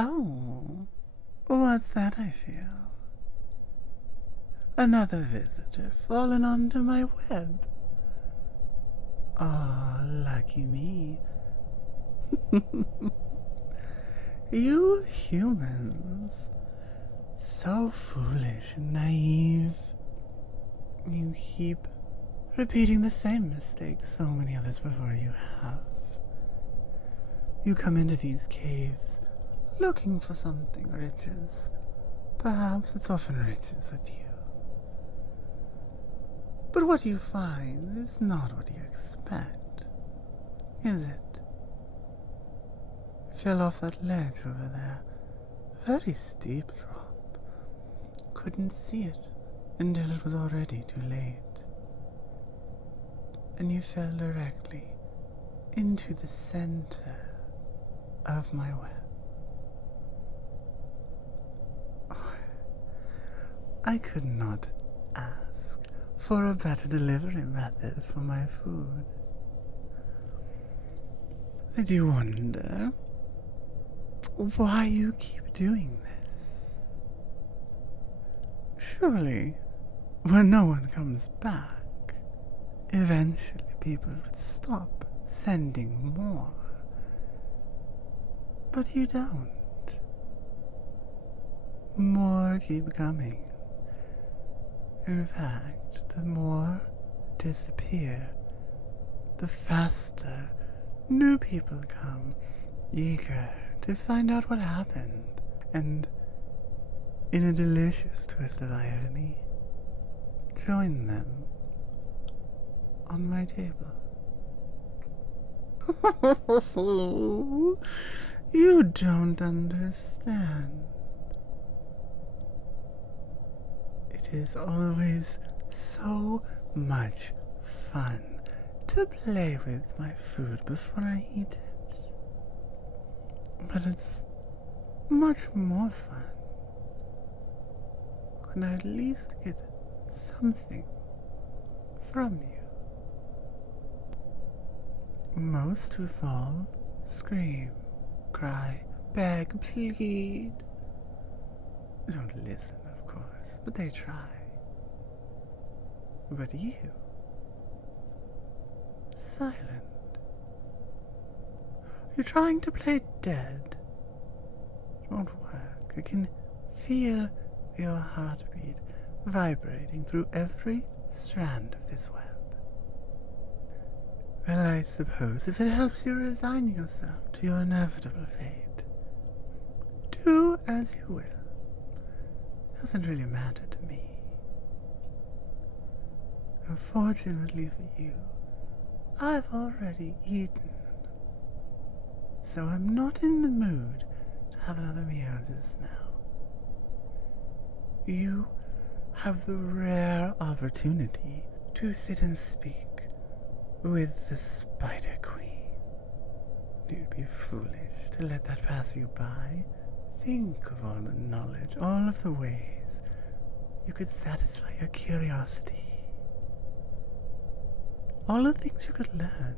Oh, what's that I feel? Another visitor fallen onto my web. Oh, lucky me. You humans, so foolish and naive. You keep repeating the same mistakes so many others before you have. You come into these caves looking for something riches. Perhaps it's often riches with you. But what you find is not what you expect, is it? Fell off that ledge over there. Very steep drop. Couldn't see it until it was already too late. And you fell directly into the center of my web. I could not ask for a better delivery method for my food. I do wonder why you keep doing this. Surely, when no one comes back, eventually people would stop sending more. But you don't. More keep coming. In fact, the more disappear, the faster new people come, eager to find out what happened, and, in a delicious twist of irony, join them on my table. You don't understand. It is always so much fun to play with my food before I eat it. But it's much more fun when I at least get something from you. Most who fall scream, cry, beg, plead. Don't listen, of course, but they try. But you, silent. You're trying to play dead. It won't work. I can feel your heartbeat vibrating through every strand of this web. Well, I suppose if it helps you resign yourself to your inevitable fate, do as you will. Doesn't really matter to me. Unfortunately for you, I've already eaten, so I'm not in the mood to have another meal just now. You have the rare opportunity to sit and speak with the Spider Queen. You'd be foolish to let that pass you by. Think of all the knowledge, all of the ways you could satisfy your curiosity. All the things you could learn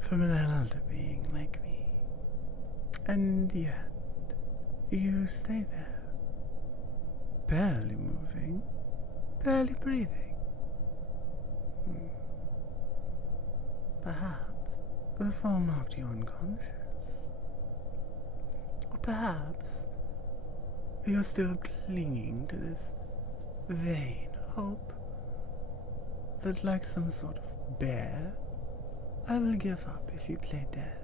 from an elder being like me. And yet, you stay there, barely moving, barely breathing. Perhaps the fall knocked you unconscious. Or perhaps you're still clinging to this vain hope that, like some sort of bear, I will give up if you play dead.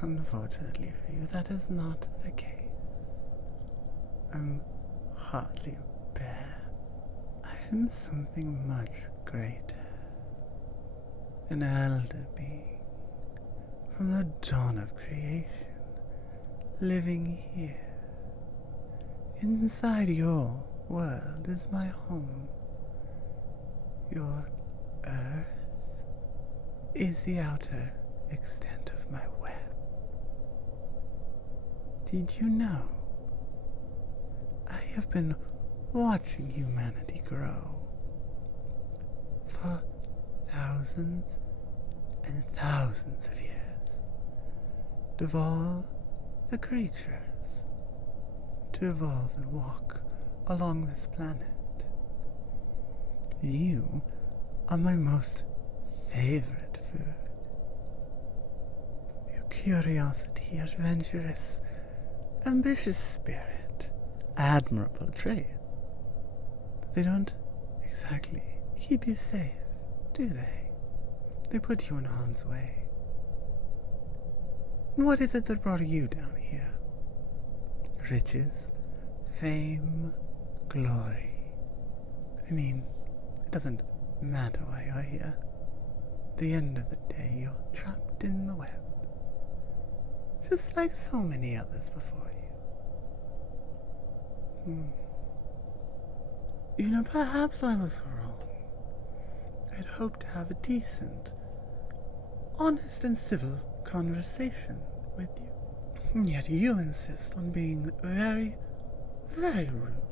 Unfortunately for you, that is not the case. I'm hardly a bear. I am something much greater. An elder being from the dawn of creation, living here. Inside your world is my home. Your earth is the outer extent of my web. Did you know? I have been watching humanity grow for thousands and thousands of years, devolve the creatures to evolve and walk along this planet. You are my most favorite food. Your curiosity, adventurous, ambitious spirit, admirable trait. But they don't exactly keep you safe, do they? They put you in harm's way. And what is it that brought you down here? Riches, fame, glory. I mean, it doesn't matter why you're here. At the end of the day, you're trapped in the web. Just like so many others before you. You know, perhaps I was wrong. I'd hoped to have a decent, honest and civil conversation with you. And yet you insist on being very, very rude.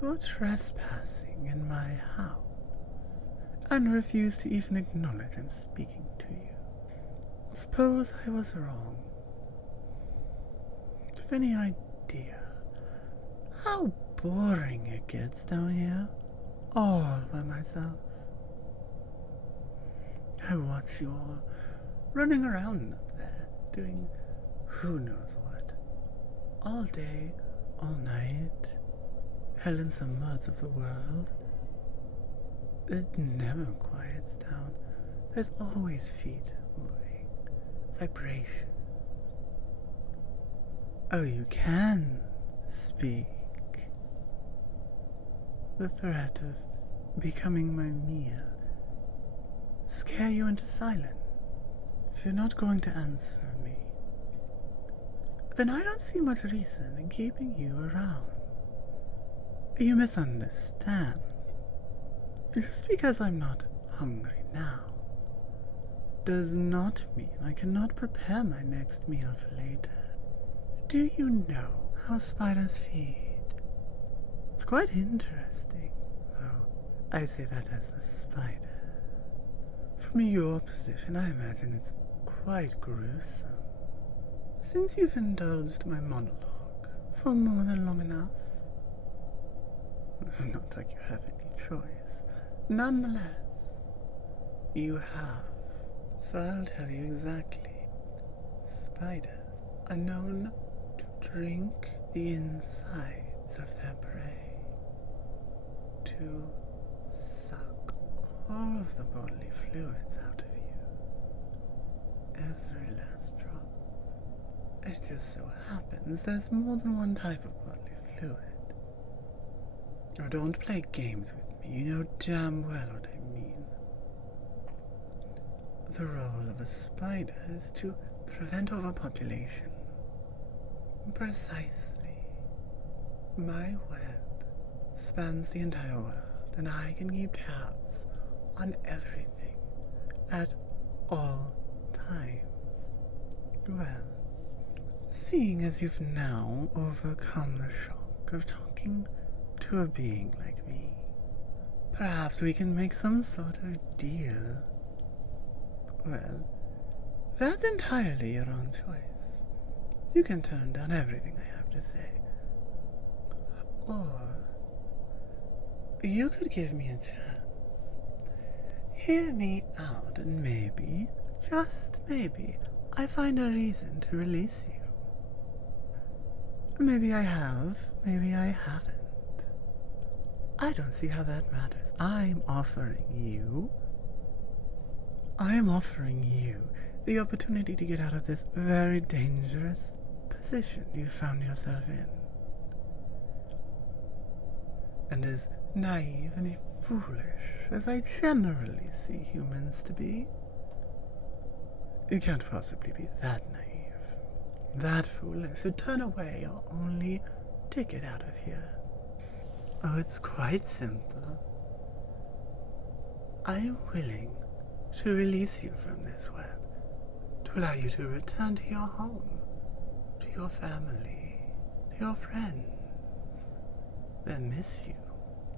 You're trespassing in my house, and refuse to even acknowledge I'm speaking to you. Suppose I was wrong. Have any idea how boring it gets down here, all by myself? I watch you all running around up there, doing who knows what, all day, all night, hell in some parts of the world. It never quiets down. There's always feet moving, vibration. Oh, you can speak. The threat of becoming my meal scare you into silence. If you're not going to answer me, then I don't see much reason in keeping you around. You misunderstand. Just because I'm not hungry now does not mean I cannot prepare my next meal for later. Do you know how spiders feed? It's quite interesting, though I say that as the spider. From your position, I imagine it's quite gruesome. Since you've indulged my monologue for more than long enough, not like you have any choice, nonetheless, you have. So I'll tell you exactly. Spiders are known to drink the insides of their prey, to suck all of the bodily fluids out of you, every last drop. It just so happens there's more than one type of bodily fluid. Now don't play games with me, you know damn well what I mean. The role of a spider is to prevent overpopulation. Precisely. My web spans the entire world, and I can keep tabs on everything at all times. Well, seeing as you've now overcome the shock of talking to a being like me, perhaps we can make some sort of deal. Well, that's entirely your own choice. You can turn down everything I have to say. Or you could give me a chance. Hear me out, and maybe, just maybe, I find a reason to release you. Maybe I have, maybe I haven't. I don't see how that matters. I'm offering you the opportunity to get out of this very dangerous position you found yourself in. And as naive and foolish as I generally see humans to be, you can't possibly be that naive, that foolish to turn away your only ticket out of here. Oh, it's quite simple. I am willing to release you from this web, to allow you to return to your home, to your family, to your friends. They miss you.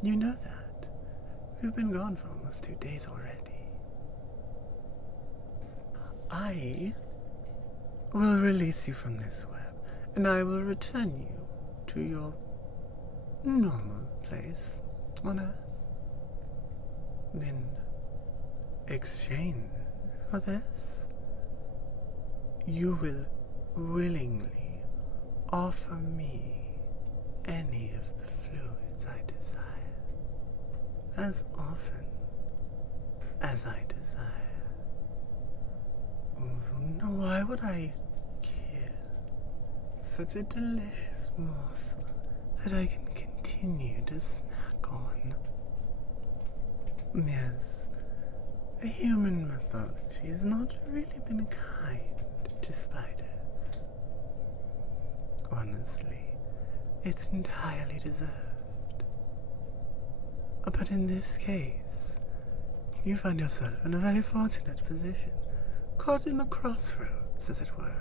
You know that. We've been gone for almost 2 days already. I will release you from this web, and I will return you to your normal place on Earth. In exchange for this, you will willingly offer me any of the fluids I desire, as often as I desire. Now, why would I kill such a delicious morsel that I can continue to snack on? Yes, human mythology has not really been kind to spiders. Honestly, it's entirely deserved. But in this case, you find yourself in a very fortunate position, caught in the crossroads, as it were.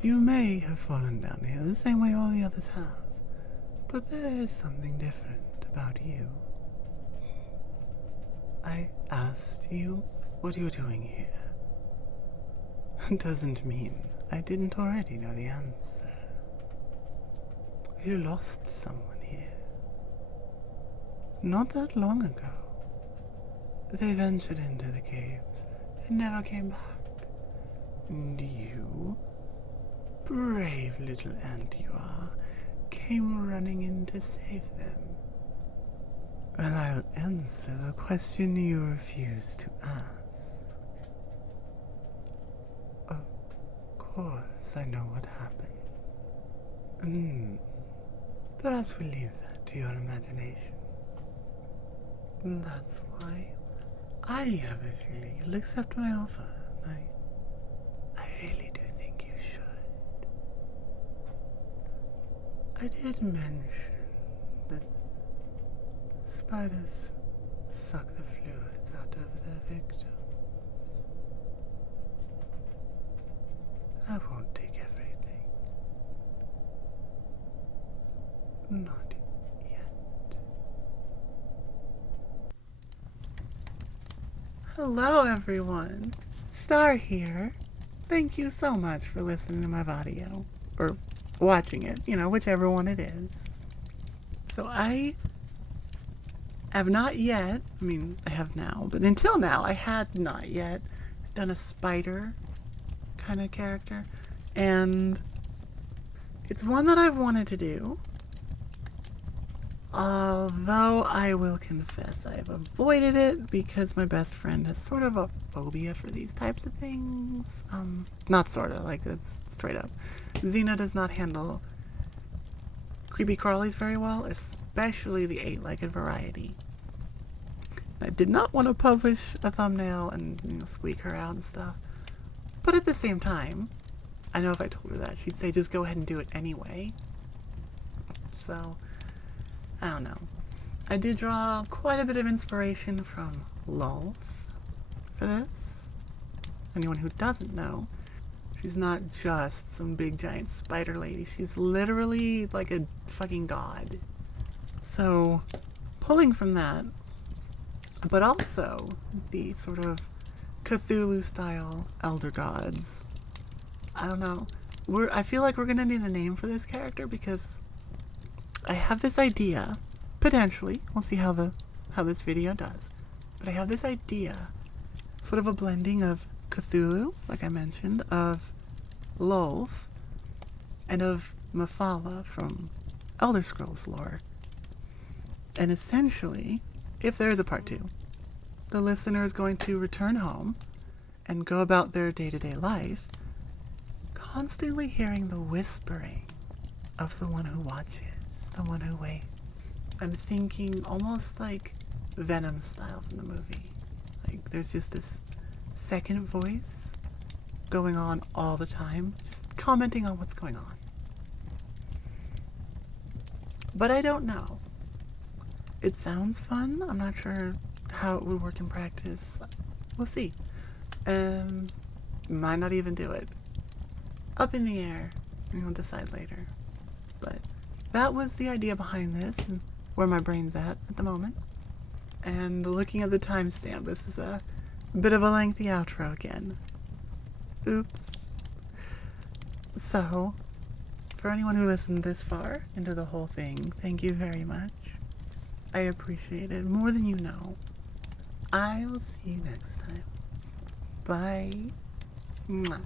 You may have fallen down here the same way all the others have, but there is something different about you. I asked you what you were doing here. Doesn't mean I didn't already know the answer. You lost someone here. Not that long ago. They ventured into the caves and never came back. And you, brave little ant you are, came running in to save them. Well, I'll answer the question you refuse to ask. Of course, I know what happened. Perhaps we leave that to your imagination. That's why I have a feeling you'll accept my offer. I really do think you should. I did mention that spiders suck the fluids out of their victims. I won't take everything. Not yet. Hello, everyone. Star here. Thank you so much for listening to my audio. Or watching it, whichever one it is. So I have not yet, I have now, but until now, I had not yet done a spider kind of character. And it's one that I've wanted to do. Although I will confess I've avoided it because my best friend has sort of a phobia for these types of things. Not sort of, like it's straight up. Xena does not handle creepy crawlies very well, especially the 8-legged variety. I did not want to publish a thumbnail and squeak her out and stuff. But at the same time, I know if I told her that, she'd say just go ahead and do it anyway. So, I don't know. I did draw quite a bit of inspiration from Lolth for this. Anyone who doesn't know, she's not just some big giant spider lady. She's literally like a fucking god. So, pulling from that, but also the sort of Cthulhu-style elder gods. I don't know. I feel like we're gonna need a name for this character because I have this idea, potentially, we'll see how this video does, but I have this idea, sort of a blending of Cthulhu, like I mentioned, of Lolth, and of Mephala from Elder Scrolls lore. And essentially, if there is a part 2, the listener is going to return home and go about their day-to-day life, constantly hearing the whispering of the one who watches, the one who waits. I'm thinking almost like Venom style from the movie. Like there's just this second voice going on all the time, just commenting on what's going on. But I don't know. It sounds fun. I'm not sure how it would work in practice. We'll see. Might not even do it. Up in the air. We'll decide later. But that was the idea behind this and where my brain's at the moment. And looking at the timestamp, this is a bit of a lengthy outro again. Oops. So, for anyone who listened this far into the whole thing, thank you very much. I appreciate it more than you know. I will see you next time. Bye. Mwah.